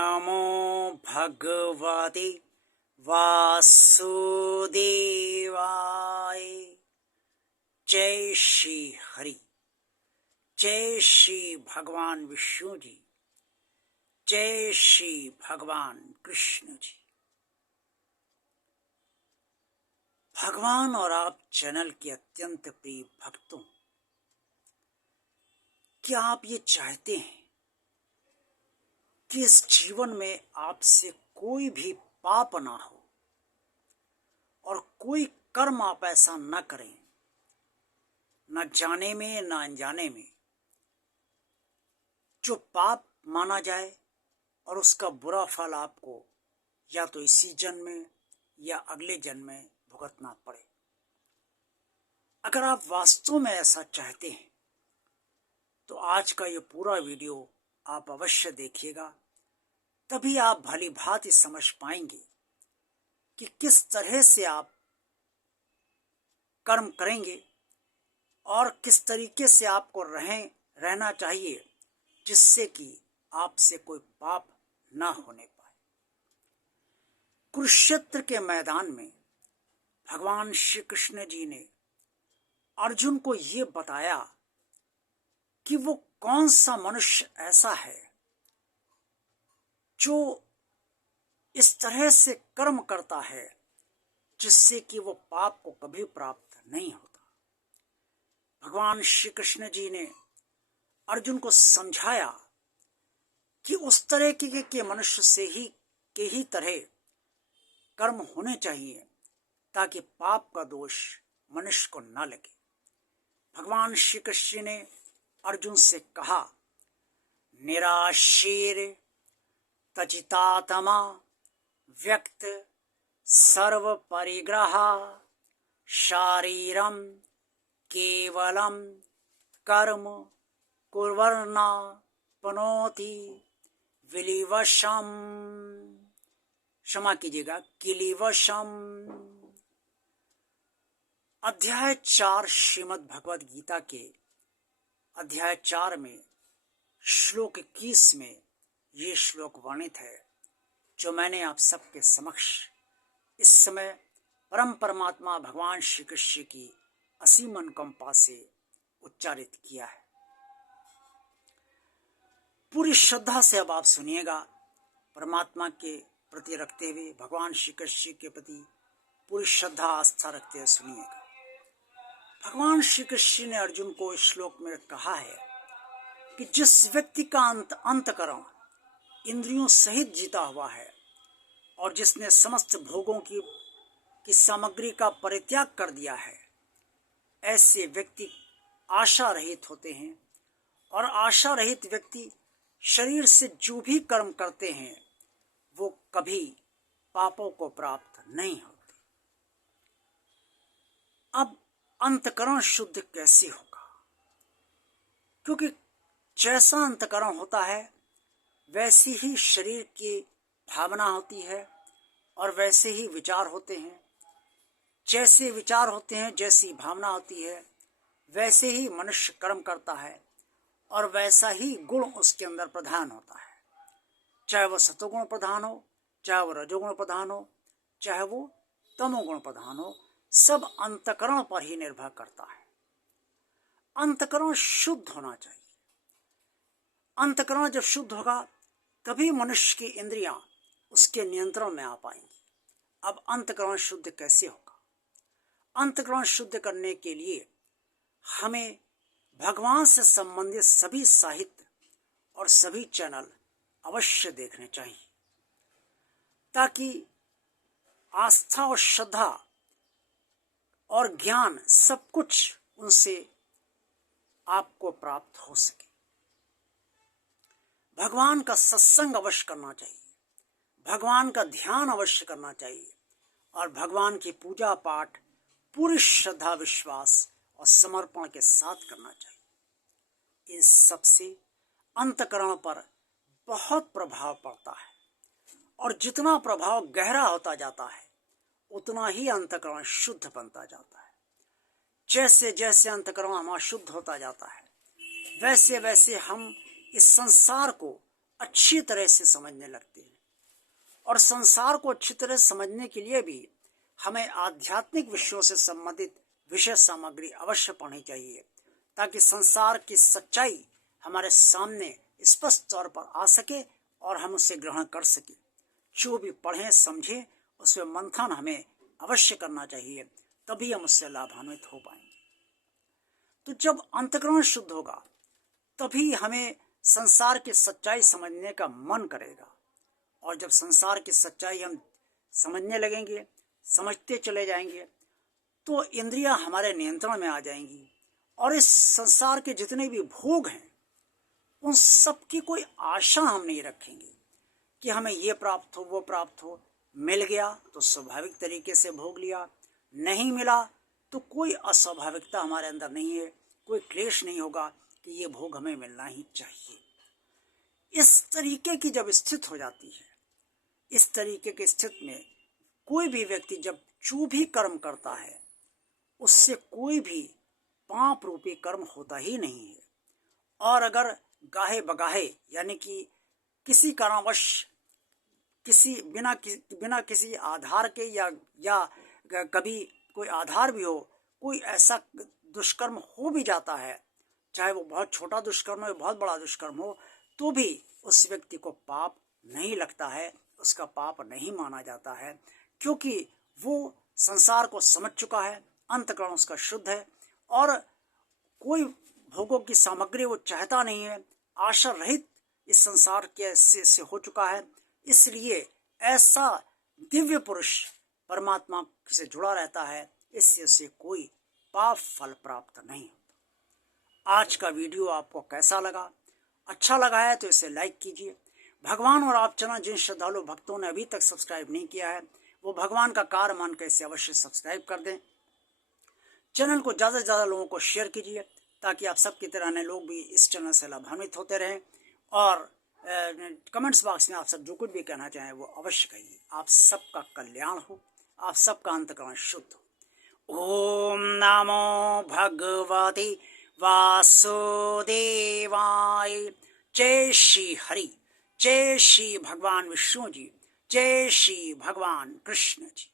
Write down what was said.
नमो भगवते वासुदेवाय। जय श्री हरि। जय श्री भगवान विष्णु जी। जय श्री भगवान कृष्ण जी। भगवान और आप चैनल के अत्यंत प्रिय भक्तों, क्या आप ये चाहते हैं कि इस जीवन में आपसे कोई भी पाप ना हो और कोई कर्म आप ऐसा न करें, न जाने में न अनजाने में, जो पाप माना जाए और उसका बुरा फल आपको या तो इसी जन्म में या अगले जन्म में भुगतना पड़े? अगर आप वास्तव में ऐसा चाहते हैं तो आज का ये पूरा वीडियो आप अवश्य देखिएगा, तभी आप भली भांति समझ पाएंगे कि किस तरह से आप कर्म करेंगे और किस तरीके से आपको रहना चाहिए जिससे कि आपसे कोई पाप ना होने पाए। कुरुक्षेत्र के मैदान में भगवान श्री कृष्ण जी ने अर्जुन को ये बताया कि वो कौन सा मनुष्य ऐसा है जो इस तरह से कर्म करता है जिससे कि वो पाप को कभी प्राप्त नहीं होता। भगवान श्री कृष्ण जी ने अर्जुन को समझाया कि उस तरह के मनुष्य के ही तरह कर्म होने चाहिए ताकि पाप का दोष मनुष्य को न लगे। भगवान श्री कृष्ण ने अर्जुन से कहा, निराशीर तजितात्मा व्यक्त सर्व परिग्रह शारीरम केवलम कर्म कुर्वन्ना पनोति विलिवशम। क्षमा कीजिएगा, किलिवशम। अध्याय 4 श्रीमद् भगवद गीता के अध्याय 4 में श्लोक 21 में ये श्लोक वर्णित है, जो मैंने आप सबके समक्ष इस समय परम परमात्मा भगवान श्री कृष्ण की असीम अनुकंपा से उच्चारित किया है। पूरी श्रद्धा से अब आप सुनिएगा, परमात्मा के प्रति रखते हुए, भगवान श्री कृष्ण के प्रति पूरी श्रद्धा आस्था रखते हुए सुनिएगा। भगवान श्री कृष्ण ने अर्जुन को इस श्लोक में कहा है कि जिस व्यक्ति का अंतकरण इंद्रियों सहित जीता हुआ है और जिसने समस्त भोगों की सामग्री का परित्याग कर दिया है, ऐसे व्यक्ति आशा रहित होते हैं और आशा रहित व्यक्ति शरीर से जो भी कर्म करते हैं वो कभी पापों को प्राप्त नहीं होते। अब अंतकरण शुद्ध कैसे होगा? क्योंकि जैसा अंतकरण होता है वैसी ही शरीर की भावना होती है और वैसे ही विचार होते हैं। जैसे विचार होते हैं, जैसी भावना होती है, वैसे ही मनुष्य कर्म करता है और वैसा ही गुण उसके अंदर प्रधान होता है। चाहे वो सतोगुण प्रधान हो, चाहे वो रजोगुण प्रधान हो, चाहे वो तमोगुण प्रधान हो, सब अंतकरण पर ही निर्भर करता है। अंतकरण शुद्ध होना चाहिए। अंतकरण जब शुद्ध होगा तभी मनुष्य की इंद्रियां उसके नियंत्रण में आ पाएंगी। अब अंतकरण शुद्ध कैसे होगा? अंतकरण शुद्ध करने के लिए हमें भगवान से संबंधित सभी साहित्य और सभी चैनल अवश्य देखने चाहिए, ताकि आस्था और श्रद्धा और ज्ञान सब कुछ उनसे आपको प्राप्त हो सके। भगवान का सत्संग अवश्य करना चाहिए, भगवान का ध्यान अवश्य करना चाहिए और भगवान की पूजा पाठ पूरी श्रद्धा, विश्वास और समर्पण के साथ करना चाहिए। इन सब से अंतकरण पर बहुत प्रभाव पड़ता है और जितना प्रभाव गहरा होता जाता है उतना ही अंतकरण शुद्ध बनता जाता है। जैसे जैसे अंतकरण हमारा शुद्ध होता जाता है वैसे वैसे हम इस संसार को अच्छी तरह से समझने लगते हैं। और संसार को अच्छी तरह समझने के लिए भी हमें आध्यात्मिक विषयों से संबंधित विषय सामग्री अवश्य पढ़नी चाहिए, ताकि संसार की सच्चाई हमारे सामने स्पष्ट तौर पर आ सके और हम उसे ग्रहण कर सके। जो भी पढ़ें समझें उसमें मंथन हमें अवश्य करना चाहिए, तभी हम उससे लाभान्वित हो पाएंगे। तो जब अंतःकरण शुद्ध होगा तभी हमें संसार की सच्चाई समझने का मन करेगा। और जब संसार की सच्चाई हम समझने लगेंगे, समझते चले जाएंगे, तो इंद्रियां हमारे नियंत्रण में आ जाएंगी और इस संसार के जितने भी भोग हैं उन सब की कोई आशा हम नहीं रखेंगे कि हमें ये प्राप्त हो वो प्राप्त हो। मिल गया तो स्वाभाविक तरीके से भोग लिया, नहीं मिला तो कोई अस्वाभाविकता हमारे अंदर नहीं है, कोई क्लेश नहीं होगा कि ये भोग हमें मिलना ही चाहिए। इस तरीके की जब स्थिति हो जाती है, इस तरीके की स्थिति में कोई भी व्यक्ति जब जो भी कर्म करता है उससे कोई भी पाप रूपी कर्म होता ही नहीं है। और अगर गाहे बगाहे यानी कि किसी कारणवश बिना किसी आधार के या कभी कोई आधार भी हो, कोई ऐसा दुष्कर्म हो भी जाता है, चाहे वो बहुत छोटा दुष्कर्म हो बहुत बड़ा दुष्कर्म हो, तो भी उस व्यक्ति को पाप नहीं लगता है, उसका पाप नहीं माना जाता है, क्योंकि वो संसार को समझ चुका है, अंतःकरण उसका शुद्ध है और कोई भोगों की सामग्री वो चाहता नहीं है, आशा रहित इस संसार के से हो चुका है। इसलिए ऐसा दिव्य पुरुष परमात्मा से जुड़ा रहता है, इससे उसे कोई पाप फल प्राप्त नहीं होता। आज का वीडियो आपको कैसा लगा? अच्छा लगा है तो इसे लाइक कीजिए। भगवान और आप चैनल जिन श्रद्धालु भक्तों ने अभी तक सब्सक्राइब नहीं किया है वो भगवान का कार्य मानकर इसे अवश्य सब्सक्राइब कर दें। चैनल को ज़्यादा से ज़्यादा लोगों को शेयर कीजिए ताकि आप सबकी तरह अन्य लोग भी इस चैनल से लाभान्वित होते रहें। और कमेंट्स बॉक्स में आप सब जो कुछ भी कहना चाहें वो अवश्य कहिए। आप सबका कल्याण हो, आप सबका अंतःकरण शुद्ध हो। ओम नमो भगवते वासुदेवाय। जय श्री हरि, जय श्री भगवान विष्णु जी, जय श्री भगवान कृष्ण जी।